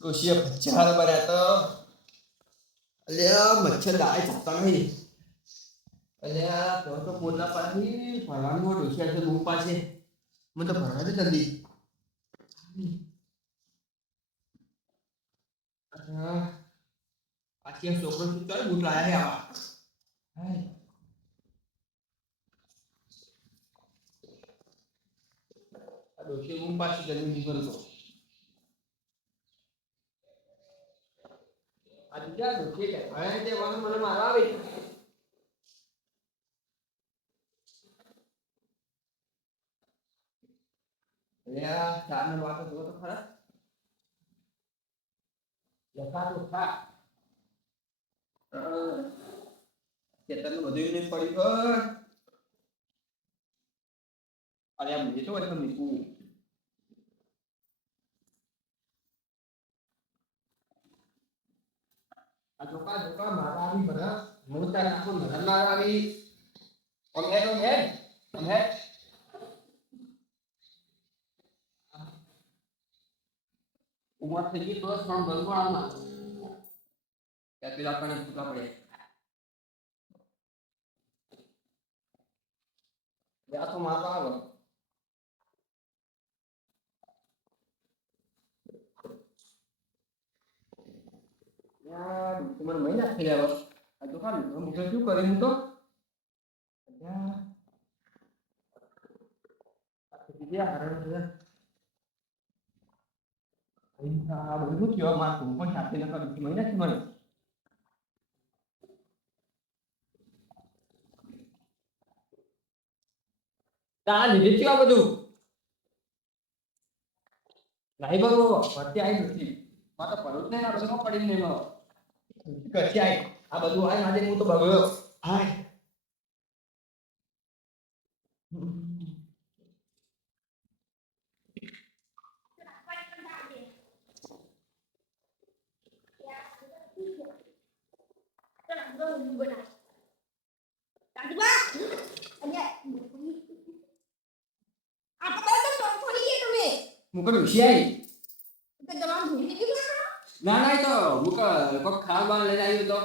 ડોશીએ ભચાર બન્યા તો અલ્યા મચ્છર દાય જાતા નહીં અલ્યા તો પોતા પાછી ભરવાનું ડોશિયા છે બહુ પાસે મને તો ભરવા દે જલ્દી આખી છોકરો શું ચાલ બૂટ લાયા હે આવા હાય આ ડોશી બહુ પાછી જલ્દી નીકળતો આ બીજા ડોશી કે હવે તે મને મારવા આવી અલ્યા ચારનો વાતો જો તો ખરા લખા તો ખા ખેતરનું બધું નહીં પડ્યું અરે આ મુજે તો એટલે મીઠું આ જોકા મારા આવી ભરા હું તાર નાખું નજર મારા આવી ઓમ હે ઉમર થઈ ગઈ તો પણ બરોબર આના ત્યાં પેલા આપણને પૂછવા પડે યા તો મારવા આવે યાર મને મહિના થઈ ગયા આ તો ખાલી હું શું કરે હું તો યાર આ બીજા હરણ છે આ બધું કેવા માર તું પણ સાથે ન કરી મહિના થી મને તા લીધે છે આ બધું નહીં બરોબર ભરતી આવી નથી માં તો ભરું જ નહીં આ બધું પડી નહીં બરો કચ્છી આવી આ બધું આય આજે હું તો બગડ્યો હાય મુકડ ઉશિયાઈ ના ના તો મુક કોક ખાવા લઈને આવ્યો તો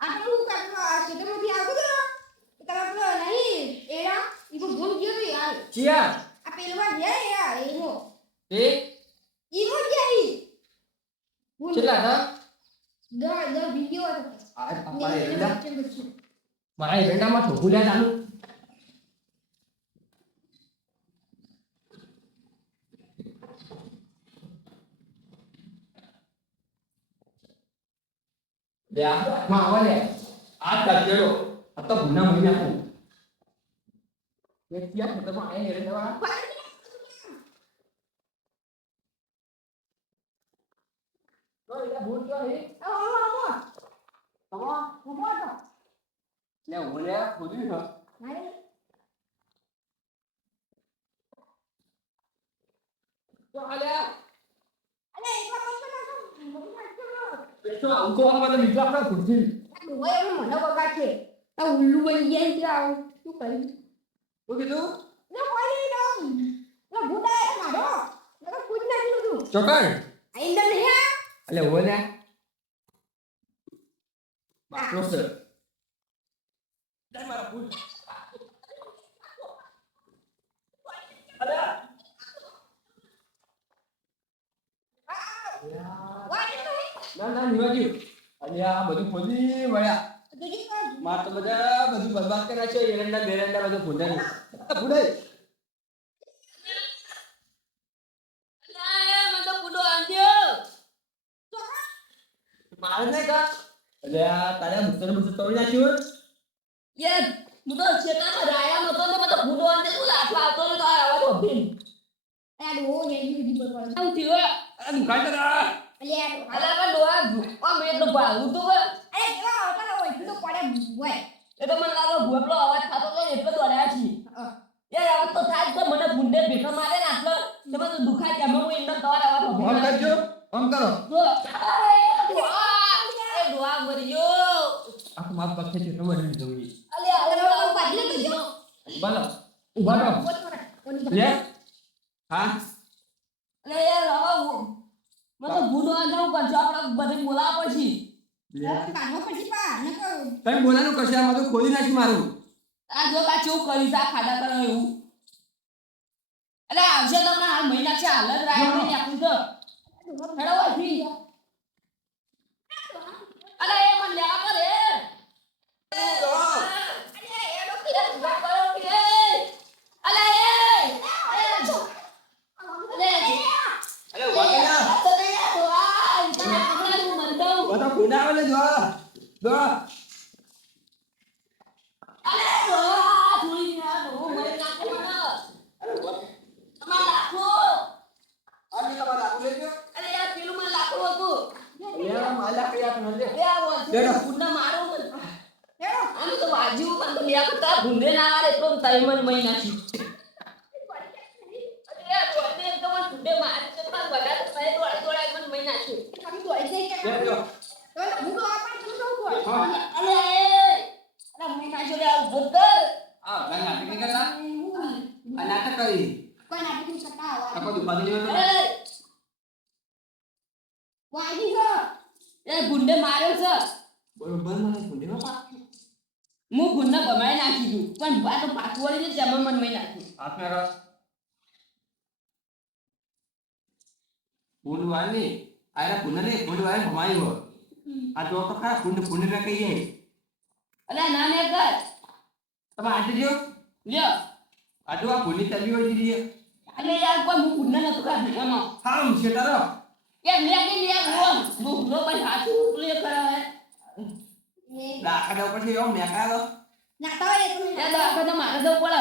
આ તો હું કાકા ખેતરમાંથી આવ્યો તો તારા પેલો નહીં એડા ઈકો ભૂલ ગયો તો યાર ચિયા આ પેલવા ગયા યાર ઈમો એ ઈમો જાય કેટલા હતા દર વિડિયો હતો આ મારે એરંડા મારા એરંડામાં ઠોકું લ્યા ચાલુ લે માં આવા લે આ તજેડો આ તો ગુના મહિના કો એ ક્યાં ખેતરમાં આયા એરંડા વાળા તો એલા ભૂલ તો હે લે ઓલે ખોદી છે તો આલ્યા અલે એકલા તો ઉકો વાળા મિત્રો આપણા ખુરશી ડોય એનો મને બગાડ છે આ ઉલ્લુ બની જાય છે આવ શું કરી શું કીધું ને કોઈ નહીં તો ના ભૂડા મારો મને પૂછ નાખી તું ચોકર આઈ ન હે અલે ઓલે બાપલો સર દે મારા પૂછ અલે ના ના નિવાજી અરે આ બધું ખોદી વળ્યા માર તો બધા બધું બરબાદ કર્યા છે એરંડા બેરંડા બધું ફોડાયું ફોડાય અલા મને તો પૂડો આંધ્યો મારે નહીં કા અરે આ તારે મુસ્તર તોડી નાખ્યું યાર હું તો છેતામાં રાયા નતો ને મને પૂડો આંધ્યો તું લાફા આવતો ને તો આવા તો ભીન આ ડો ને બીજી પર પર આવ થયો આ દુકાન તો રા અલે અલા પણ ડોવા ઓ મે તો ભાગું તો અરે કેવા આવતા હોય તો પડે હોય એ તો મને લાગે ભૂપલો અવાજ થતો તો એટલે દોડ્યા છી યાર આવ તો થાય તો મને ભૂંડે ભેખા મારે ને આટલો તમે તો દુખાય કે હું એમને તમાર અવાજ ફોન કરજો ફોન કરો જો એ ડોવા મર્યો આ તો માર પાસે છે ખબર નહીં જોઈ અલે અલે પાડલે તો જો બોલો ઉભા રહો લે હા અલે યાર આવ મને તો ભૂલ હોય જવું કરશો આપણે બધે બોલાવવા પડશે કાઢો પછી પા ન કહું તમે બોલાનું કશે આમાં તો ખોલી નાખી મારું આ જો આ કેવું કરીશ આ ખાડા કરો એવું અરે આવશે તમને હાલ મહિના છે હાલ જ રાખ નહીં આખું તો હેડો વાથી અરે એ મને લેવા કરે બધા ખોડા આવે જો જો આને તમારે આખું લેજો લે માલા કયા તમે લે ભૂંડે ના આવે એટલો તૈમન મહિના થી તમે દોઈ જઈ કે લે જો તો હું તો આપણ તમે તો દોઈ હા આ ગાય નાટક નહીં કરતા આ નાટક કરી કોઈ ના બીજું સટા આવા આ બધું બાંધી લેવાનું વાગી ગયો ગુંડે માર્યો છે બરોબર મને ખોલીમાં પા હું ગુંડા ભમાઈ નાખી દઉં પણ આ તો પાછું વળી છે તેમાં મન મહી નાખ્યું હાથ મેરો ફૂંડ વાળી આયરા ફૂંડ ને ફૂંડ વાળી ભમાઈ હો આ જો તો ખરા ફૂંડ મે કઈ જાય અલે ના ને કર તમે આજે જો લ્યો આ જો આ ફૂંડની ચાલી હોય દીધી અલે યાર કોઈ હું ગુંડા નતો કાઢી કોનો હામ છે તારો કે લે રોમ ગુંડો પર હાથું લે કરાવે લાખા ઉપર છે એમ મેકા દો ના તો એ તો એ તો આખો તો મારે તો પડે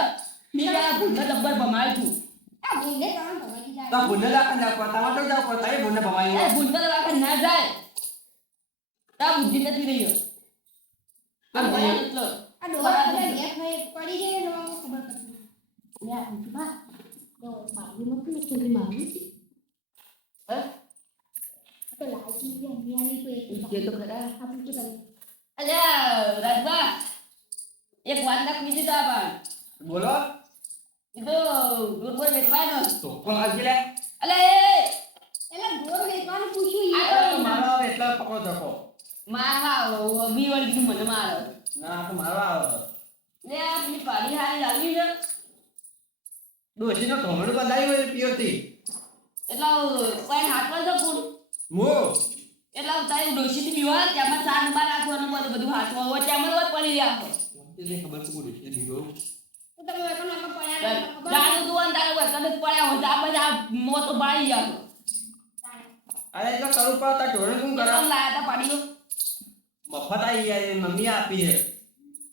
બીજા ગુંડા જબ્બર ભમાઈ છું આ ભૂંડે કામ ભમાઈ જાય તો ફૂંડ લાખા જાવ પર તમારે તો જાવ પર તાઈ ફૂંડ ભમાઈ એ ગુંડા વાકે ના જાય તા બુદ્ધિ નથી રહ્યો આ ભલે એટલો આ ડોહા બધા નેક થઈ પડી જાય ને ખબર પડતી લે બા તો મારી મત ને મારી હે તો લાગી ગયા મિયાની તો એક કે તો ખરા આ પૂછો કરે અલ્યા રાજબા એક વાત ના કીધી તો આપણ બોલો એ તો દૂરબોર વેચવાનો તો કોણ આજે લે અલે એલા ગોર વેચવાનું પૂછ્યું આ આ તો તો મારો આવે એટલે પકડો જકો મારવા બી વળી કીધું મને મારો ના આ તો મારો આવે લે આ પેલી પાડી હારી લાવી છે ડોશી નો ધોમડું બંધાઈ હોય પીઓતી એટલે કોઈ હાથમાં તો પૂર મો એટલે તારી ડોશીથી બીવા ત્યાંમાં સાત બાર રાખવાનું બધું હાથમાં હોય ત્યાંમાં તો પડી રાખો તે ખબર તો ડોશી દીધો તો તમે વેકન વેકન પડ્યા ખબર જાણું તું અને તારે વખત જ પડ્યા હોય તો આ બધા મોતો બાળી જાતો અરે તો કરું પાવ તા ઢોરણ શું કરા કેટલા લાયા તા પાડીઓ મફત આવી યાર મમ્મી આપી હે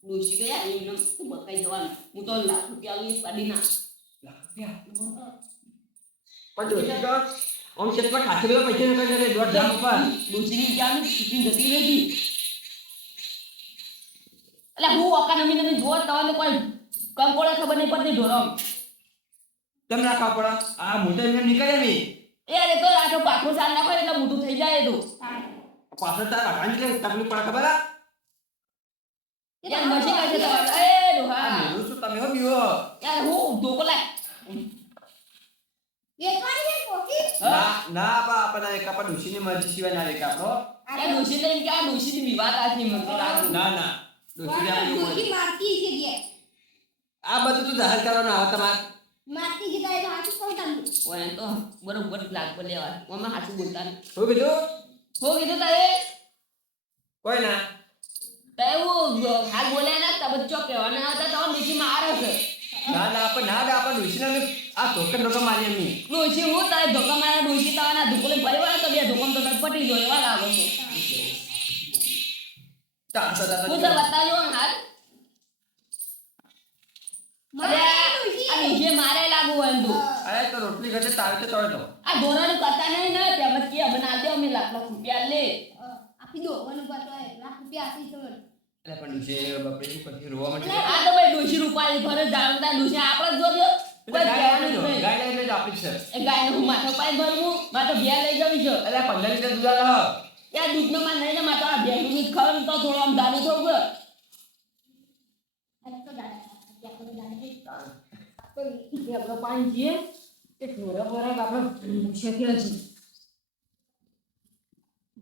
ડોશી કે યાર એમને તું બકાઈ જવાનું હું તો લાખ રૂપિયા આલું પાડી ના પણ ડોશી તો ઓમ શેતમાં ખાસી બધા પૈસા નતા કરે 1.5 લાખ ઉપર ડોશીની ક્યાં ચીકીને જતી રહી એટલે હું ઓકા નમી નમી જોત તમને કોઈ કંકોળે ખબર નહીં પડતી ઢોરમ તેમ રાખવા પડે આ મોટે એમને નીકળે મી એ અરે તો આ તો પાછો સાલ નાખો એટલે મોટું થઈ જાય એ તો પાછળ તાર વાઘાની કે તકલીફ પડે ખબર આ યાર મશી કાઢે તો એ ડોહા મેરું શું તમે હો બીવો યાર હું ધોકો લાય વેચવાની છે કોકી ના બા આપણા એક આપણા ડોશીની મરજી સિવાય ના લેકા આપણો એ ડોશી લઈને કે આ ડોશીની વિવાદ આથી મને તો લાગે ના ના ડોશી આપણે કોકી મારતી છે કે આ બધું તો જાહેર કરવાનું આવે તમારે મારતી છે તો હાથ કોણ તમને ઓય તો બરોબર લાગ પર લેવા ઓમાં હાચું બોલતા ને શું કીધું હો કીધું તારે કોઈ ના તે હું હાલ બોલ્યા ના તબ ચો કહેવાના હતા તો નીચે મારે છે ના ના આપણે ડોશીને આ ધોકા મારી એમની ડોશી હું તારે ધોકા મારા ડોશી તારા ધોકોલે ભરવા તો બે ધોકમ તો પટી ગયો એવા લાગો છો હું તો બતાવ્યો ને હાલ અરે આ નીચે મારે લાગુ હોય તું અરે તો રોટલી ઘટે તારે તો તોડે તો આ ધોરણ કરતા નહીં ને તેમ જ કે અમે ના દે અમે લાખ રૂપિયા લે આપી દો મને બતાવે લાખ રૂપિયા આપી તો એટલે પણ ડોશી બાપરે શું પછી રોવા માંડે આ તો ભાઈ ડોશી રૂપાળી ભરે જાણતા ડોશી આપણે જોજો કોઈ કહેવાનું જ નહીં. ગાય લઈને જ આપી છે એ ગાયને હું માથે પાય ભરવું માથે ભેળ લઈ જવી છે અરે 15 લીટર દૂધ આલો યાર દૂધનો માં નહીં ને માથે આ ભેળનું દૂધ ખબર તો થોડું આમ દાડું થોડું ગયો આ તો દાદા ત્યાં તો દાદા તો આપણે પાણી જીએ તે થોડા બરાબર આપણે શેકેલ છે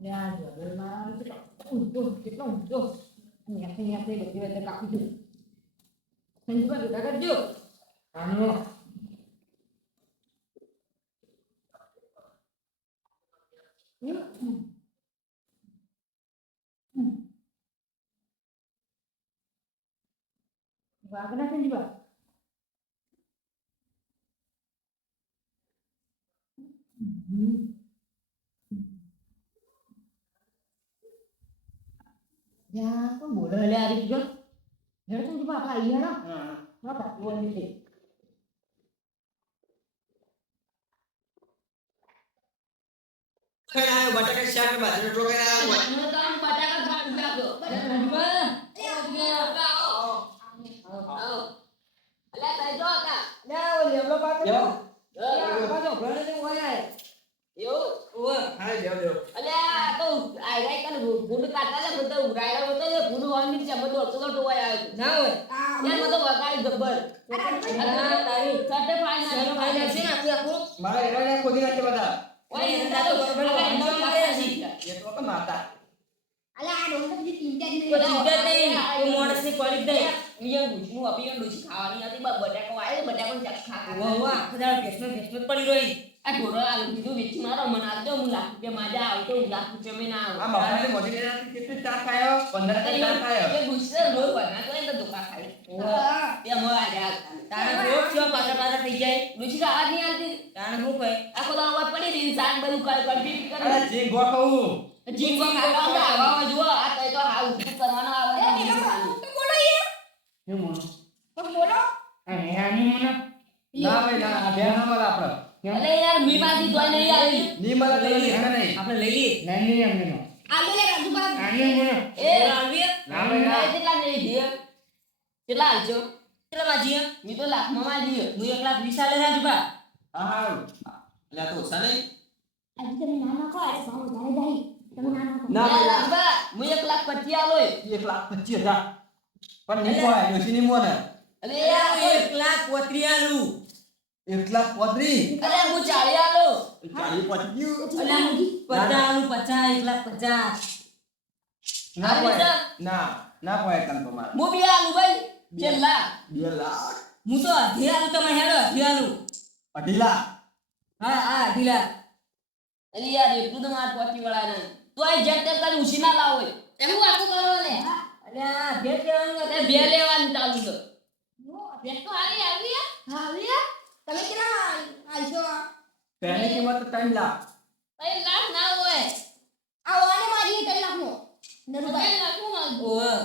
લ્યા જબરમાં ઊંધો કેટલો ઊંધો અહીંયા બધી રીતે કાપી દઉં સંજુબા ભેગા કરજો આનો વાગના સંજુબા યા તો બોલો લે આ રીત જો હેડ સંજુબા આપા અહીંયા ના હા કાપી વળી છે ખાય બટાકા શાક બાજરો રોટલો ખાય મને તો આમ બટાકા ખાવાનું લાગો અલ્યા તઈ જો હતા લ્યા ઓ લેબલો પાકે જો પાછો ભણે તે ઓયા એવું ઓવે ખાય દેવ અલ્યા તો આઈ રાઈ કન ગુંડ કાઢતા ને બધો ઉરાયલા હોતો ને ગુંડ વાંગી છે બધો અડતો ટોવાય આવ્યો ના હોય યાર મતો વગાડી ગબ્બર તારી સટે ફાઈનલ છે ને આખું મારા એવા ખોદી નાખે બધા ઓય એંડા તો બરોબર એંડા મારે છે એ તો કે માતા અલા આ ડોંગર બધી ચિંતા જ તો નહીં ચિંતા નહીં તો મોણસની પડી દે મિયા ગુજનું અપિયન ડોસી ખાવાની હતી બટાકો આયો બટાકો ચક ખા વાહ ખુદા કેસમાં પડી રહી આ ઢોરો આલુ કીધું વેચી મારો મને આલજો હું લાખ રૂપિયા માજા આવતો લાખ રૂપિયા મેં ના આ બાપાને મોટી ને કેટલી ચા ખાયો 15 ચા ખાયો એ ગુસ્સે રોજ બના તો એને ધોકા ખાય તે મો આજા તારા રોજ છો પાછા થઈ જાય ડોસી આવાજ નહીં આવતી તાણ હું કહે આખો દાડો અવાજ પડી રહી સાત બધું કડપી અરે જી ગો ખાવું જીંગો ખાવા આવા જો આ તો હાલ ઉઠ કરવાનો આવે તો બોલો યાર હું મોનો તો બોલો ના ભાઈ ના આ બેન અમાર આપડે અલે યાર મી બાજી તોય નહીં આવી ની મને તો નહીં આપણે લઈ લઈએ આલુ લે રાજુબા એ આવી ના ભાઈ ના કેટલા નહીં દે કેટલા હાલજો કેટલા બાજી મી તો લાખમાં માજી હું 1,20,000 લે રાજુબા હા એટલે તો ઓછા નહીં આજે તમે ના નાખો અરે ભાવ વધારે જાય તમે ના નાખો ના ભાઈ ના હું 1,25,000 આલોય 1,25,000 પણ ની કોઈ ડોસી ની મોને અલે યાર 1,35,000 આલુ 1,35,000 અરે હું 40 આલો 40 પહોંચી ગયું અલા 50 આલુ 50 1,50,000 ના આવી હોય જા. ના હોય તન તો માર હું બે આલુ ભાઈ છેલ્લા 2 લાખ હું તો અઢી આલુ તમે હેડો અઢી આલુ 2.5 લાખ હા અઢી લાખ અલે યાર એટલું તો માર પહોંચી વળા નહીં તો આ જેટ તેલ કાલી ઉસી ના લાવો એમ હું આટલું કરો ને અલ્યા ભેટ લેવાનું એ બે લેવાનું ચાલુ તો ભેટ તો હારી આવી હા આવી તમે કેટલા આલશો તેની કિંમત 3 લાખ ભાઈ લાખ ના હોય આ ઓને મારી 3 લાખ નો નરુભાઈ લાખું માં ઓહ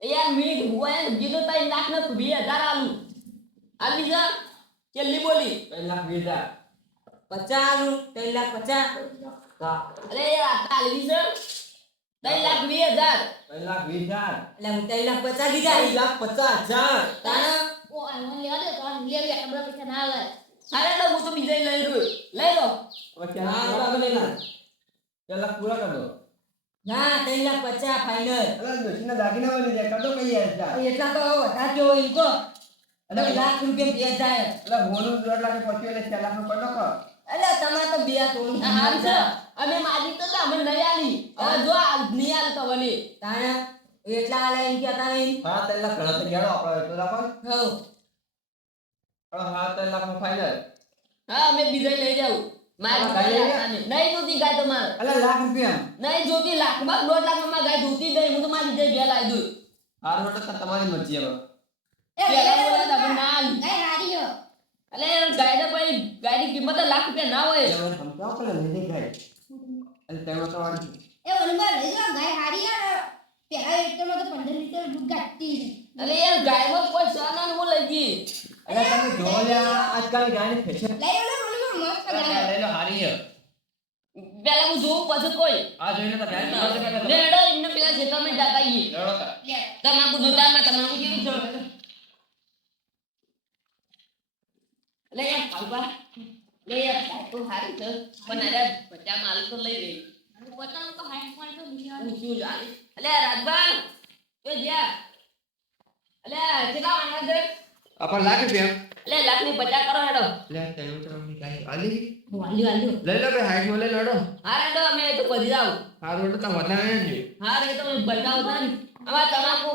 યાર મી હોય જીતો 3 લાખ ને 20,000 આલુ આલી જા છેલ્લી બોલી 3,20,000 50 આલુ 3,50,000 હા અરે યાર આટલા આલવી છે 3,20,000 3,20,000 એટલે હું 3,50,000 દીધા 3,50,000 તાણા ઓ આ મને લેવા દે તો આ લેવી આ બધા પૈસા ના લે અરે તો હું તો બીજે લઈ લો હવે ક્યાં પૂરા કરી લેના 4 લાખ પૂરા કરી દો ના 3,50,000 ફાઇનલ અરે ડોસીના દાગીના વાળી જાય કાઢો કઈ યાર એટલા તો વધારે જો ઇનકો અને લાખ રૂપિયા વ્યાજ જાય એટલે હોનું 1.5 લાખ પહોંચ્યો એટલે 4 લાખ નો પડો કર એટલે તમારે તો બે તોડી હા છે અમે માજી તો અમે નહીં આલી હવે જો આ નહીં આલ તો વલી તાણા એટલા આલે એમ કહેતા નહીં હા 3 લાખ ઘણા થઈ ગયા આપણે એટલો રાખો હવ હા 3 લાખ નો ફાઇનલ હા અમે બીજે લઈ જાવ મારી હા, લઈ લે. નહીં જોતી ગાય તમારે એટલે લાખ રૂપિયા નહીં જોતી લાખમાં 1.5 લાખમાં ગાય જોતી નહીં હું તો મારી બીજે બે લાવી દઉં હાર હોટલ તો તમારી મરજી હવે પેલા બોલા તમે ના આલી એ હારી હો અલે ગાય તો ભાઈ ગાયની કિંમત જ લાખ રૂપિયા ના હોય એટલે મને સમજાવો પેલા લઈ જઈ ગાય એટલે તેમાં તો વાળી એ ઓનબર લઈ જાઓ ગાય હારી યાર પેલા એટલામાં તો 15 લીટર દૂધ ગાતી અલે યાર ગાયમાં કોઈ સાના હું લઈ ગઈ એટલે તમે જોવો લ્યા આજકાલ ગાયની ફેશન લઈ લો ઓનબર મસ્ત ગાય લઈ લો હારી છે પેલા હું જોઉં પછી કોઈ આ જોઈને તો ગાય લે હેડો એમને પેલા ખેતરમાં જાતા આવીએ લડો કા તમાકુ જોતામાં તમાકુ કેવી છે લે યાર પાલપા લે યાર તો હારી છે પણ અરે બચ્ચા માલ તો લઈ રહી પોતાનું તો હાઈટ પણ તો બીજા ઊંચું લાગે અલે રાજબા તો જા અલે કેટલા વાંગા દે આપણ લાખ રૂપિયા અલે લાખ ની 50 કરો હેડો લે તેનું તો ગાય આલી વાલ્યો વાલ્યો લઈ લો ભાઈ હાઈટ માં લઈ લો હેડો. હા રેડો અમે તો પધી જાવ આ રોડ તો વધારે નથી. હા રે તો બતાવો ને અમાર તમાકુ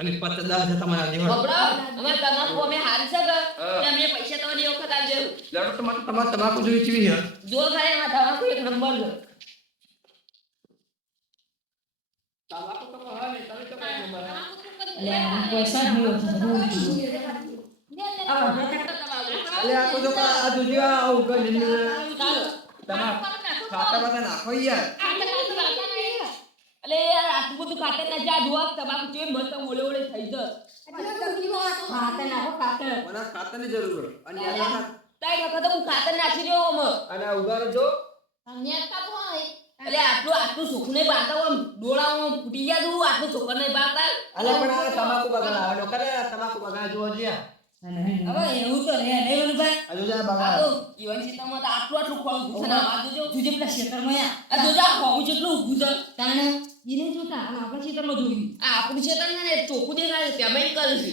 અને 50,000 તમારા દેવા. બબડો અમાર તમાકુ અમે હારી છે કે હા. અમે પૈસા તમારી વખત આવજો લડો તમારે તમાકુ જોઈ ચીવી છે. જો ખરે એમાં તમાકુ એક નંબર છે તમાકુ તો કહો ને તમે તો કઈ નંબર હે. લે આ પૈસા જ નહીં અલે આ તો આ જોજો આ ઉગર લીલી તમાકુ ખાતા પાતા નાખો યાર. અલે યાર આટલું બધું ખાતર ના જા જોવા તમાકુ કેવી મસ્ત ઓળે ઓળે થઈ જશે ખાતર નાખો ખાતર મને ખાતાની જરૂર છે. અને યાર તાઈ વખત હું ખાતર નાખી રહ્યો અમે અને આ ઉગારો જો અલે આટલું સુખ ને બાતા આમ ડોળામાં ફૂટી ગયા તું આટલું સુખ ને બાતા અલે પણ આ તમાકુ બગાડ આવે કરે તમાકુ બગાડ જોવો છે. હવે એવું તો રે નહીં વનભાઈ આ જોજો આ આ બગાડ. તો ઈવન સીતામાં તો આટલું ખોળ ઘૂસે ના આ જોજો તુજે પેલા ક્ષેત્રમાં આ જોજો આ ખોળ જેટલું ઊભું છે તાણે ઈને જોતા અને આપણા ક્ષેત્રમાં જોયું આ આપણું છે ને ચોખ્ખું દેખાય છે પેમેન્ટ કરે છે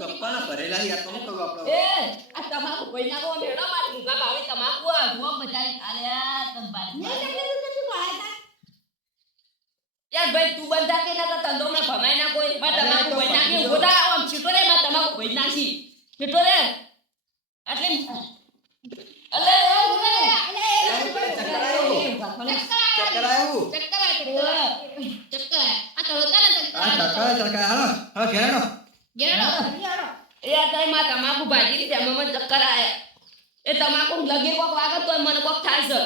કપ્પાના ભરેલા યાર તમે કહો આપણો. એ આ તમાકુ કોઈ નાખો મેળો મારે ભૂકા ભાવે તમાકુ આ જુઓ બચારી આલ્યા તંબારી યાર ભાઈ તું બંધા કે ના તંદો માં ભમાઈ ના કોઈ માં તમાકુ ભાઈ નાખી ઉભો થા આમ છીટો રે માં તમાકુ ભાઈ નાખી છીટો રે એટલે અલે ચક્કર આવ્યું. આ ચક્કર હાલો હવે ઘેરનો. એ આ તઈ માં તમાકુ ભાજી રીતે મને ચક્કર આયા એ તમાકુ લગે કોક વાગે તો મને કોક થાય છે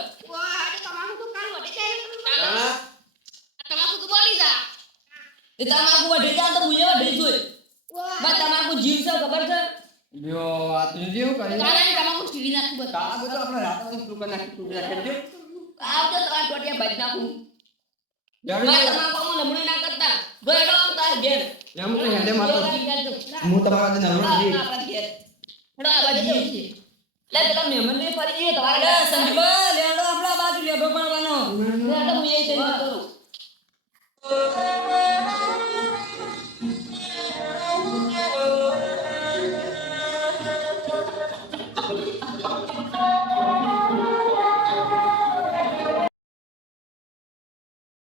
તાણા એ તમાકુ વઢે જા તો મુયે વઢે જોઈ બા તમાકુ જીવ છે ખબર છે લ્યો આ તો જેવું કરી. તમાકુ સીવી નાખું બતા તાણા બધું આપણે રાતે સુકા નાખી સુકા નાખી દે. આવજો તમાર ટોટિયા ભાજી નાખું જાડો બા તમાકુ માં લમણી ના કરતા ગયડો તાર ઘેર એમ તો હેડે માતો હું તમારા આજે નવરો નથી. હેડો આ બાજુ જવું છે લે પેલા મહેમાન ને ફરી જઈએ તમારે સંદીપ